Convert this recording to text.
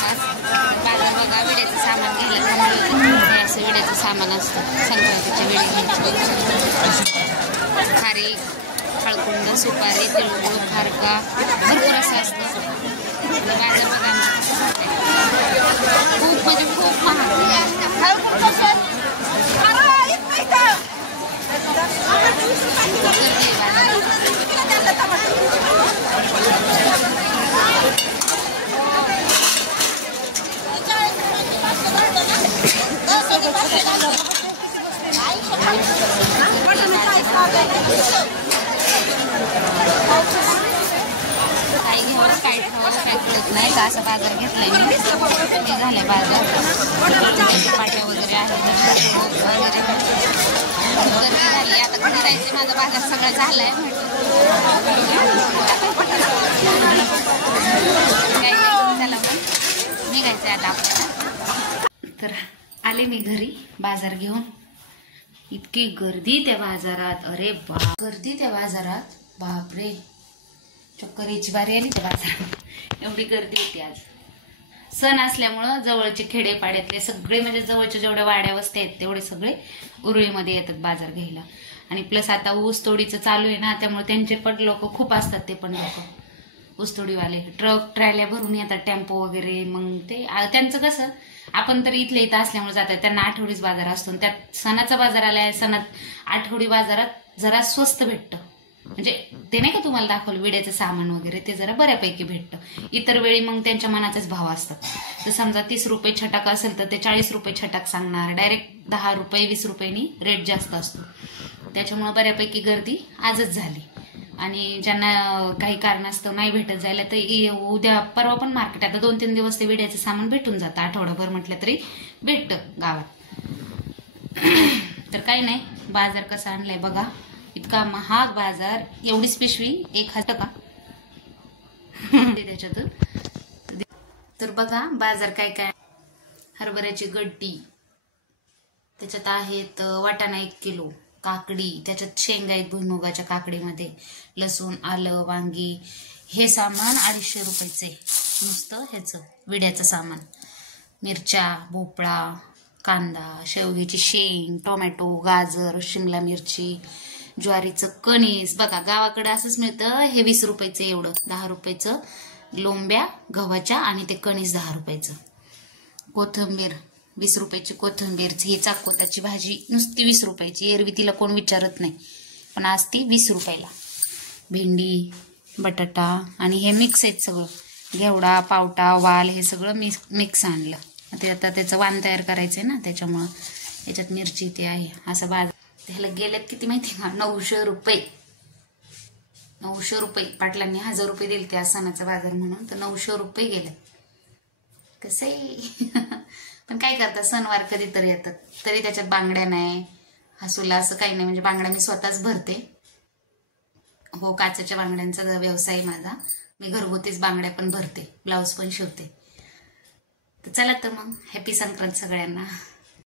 बाजार बघा विड्याचं सामान घ्यायला थांबलं. असं विड्याचं सामान असतं संक्रांतीच्या वेळी. खारी, हळकुंड, सुपारी, तिळगुळ, खारका भरपूर असं असतं. बाजार बघा खूप म्हणजे खूप महाग. काही घ्यावं काय खावं काय कळत नाही. का असा बाजार घेतलाय मी. झालाय बाजार. पाट्या वगैरे आहेत वगैरे गर्दी झाली. आता घरी जायचं. माझा बाजार सगळा झालाय. काही नाही चला मग निघायचंय आता आपल्याला. तर आले मी घरी बाजार घेऊन. इतकी गर्दी त्या बाजारात. अरे बाप, गर्दी त्या बाजारात. बापरे, चक्कर यायची बारी आली त्या बाजारात. एवढी गर्दी होती आज. सण असल्यामुळं जवळचे खेडेपाड्यातले सगळे म्हणजे जवळच्या जेवढ्या वाड्या वस्त्या आहेत तेवढे सगळे उरुळीमध्ये येतात बाजार घ्यायला. आणि प्लस आता ऊस तोडीचं चालू आहे ना, त्यामुळे त्यांचे पण लोक खूप असतात. ते पण लोक ऊसतोडीवाले ट्रक ट्रॅल्या भरून येतात, टेम्पो वगैरे. मग ते त्यांचं कसं, आपण तर इथल्या इथं असल्यामुळे जातात. त्यांना आठवडीच बाजार असतो. त्यात सणाचा बाजार आलाय. सणात आठवडी बाजारात जरा स्वस्त भेटतं. म्हणजे ते नाही का तुम्हाला दाखवलं विड्याचं सामान वगैरे, ते जरा बऱ्यापैकी भेटतं. इतर वेळी मग त्यांच्या मनाचेच भाव असतात. तर समजा 30 रुपये छटाक असेल तर ते 40 रुपये छटाक सांगणार. डायरेक्ट 10 रुपये 20 रुपयांनी रेट जास्त असतो. त्याच्यामुळे बऱ्यापैकी गर्दी आजच झाली. आणि ज्यांना काही कारणास्तव नाही भेटत जायला तर उद्या परवा पण मार्केट. आता 2-3 दिवस ते विड्याचं सामान भेटून जातं. आठवडाभर म्हटलं तरी भेटतं गावात. तर काही नाही, बाजार कसा आणलाय बघा. इतका महाग बाजार. एवढीच पिशवी 1000 का त्याच्यातून. तर बघा बाजार काय काय. हरभऱ्याची गड्डी, त्याच्यात आहेत वाटाणा 1 किलो, काकडी, त्याच्यात शेंगा आहेत भुईमुगाच्या काकडीमध्ये, लसूण, आलं, वांगी. हे सामान 250 रुपयाचे नुसतं ह्याचं विड्याचं सामान. मिरच्या, भोपळा, कांदा, शेवग्याची शेंग, टोमॅटो, गाजर, शिमला मिरची, ज्वारीचं कणीस. बघा गावाकडे असंच मिळतं. हे 20 रुपयाचं एवढं, 10 रुपयाचं लोंब्या गव्हाच्या, आणि ते कणीस 10 रुपयाचं. कोथिंबीर 20 रुपयाची कोथिंबीर. ही चाकोताची भाजी नुसती 20 रुपयाची. एरवी तिला कोण विचारत नाही, पण आज ती 20 रुपयाला. भेंडी, बटाटा, आणि हे मिक्स आहेत सगळं. घेवडा, पावटा, वाल, हे सगळं मिक्स आणलं. आता त्याचं वाण तयार करायचंय ना, त्याच्यामुळं याच्यात मिरची ते आहे. असं बाजार. त्याला गेल्यात किती माहिती का, 900 रुपये. 900 रुपये. पाटलांनी 1000 रुपये दिले त्या सणाचा बाजार म्हणून, तर 900 रुपये गेले. कसंही पण काय करतात, सणवार कधीतरी येतात. तरी त्याच्यात बांगड्या नाही, हसूला असं काही नाही. म्हणजे बांगड्या मी स्वतःच भरते. हो, काचेच्या बांगड्यांचा व्यवसाय माझा. मी घरगुतीच बांगड्या पण भरते, ब्लाऊज पण शिवते. तर चला तर मग हॅपी संक्रांत सगळ्यांना.